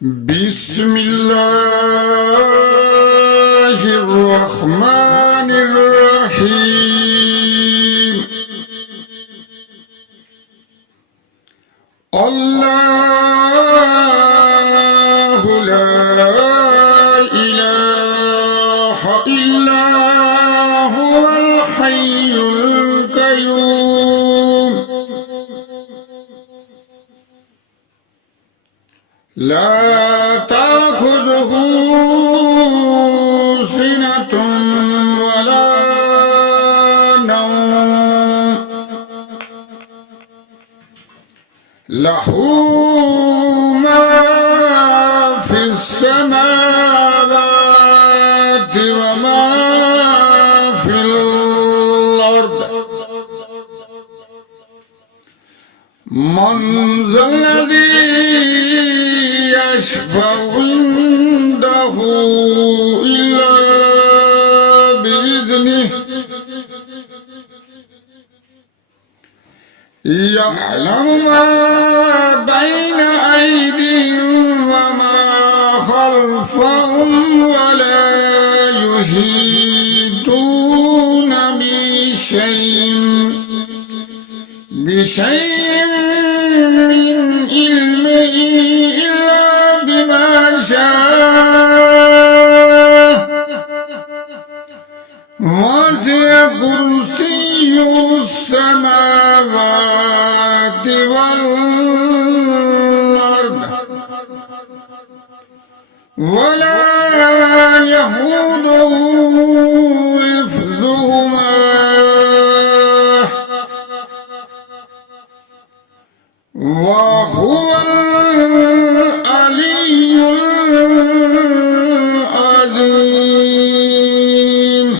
بسم الله الرحمن الرحيم. الله لا إله إلا هو الحي القيوم لا تأخذه سنة ولا نوم له ما في السماوات وما في الأرض. من ذا الذي يشفع عنده إلا بإذنه يعلم ما بين أيديهم وما خلفهم ولا يحيطون بشيء من علمه إلا بما شاء وسع كرسيه السماوات والأرض ولا يئوده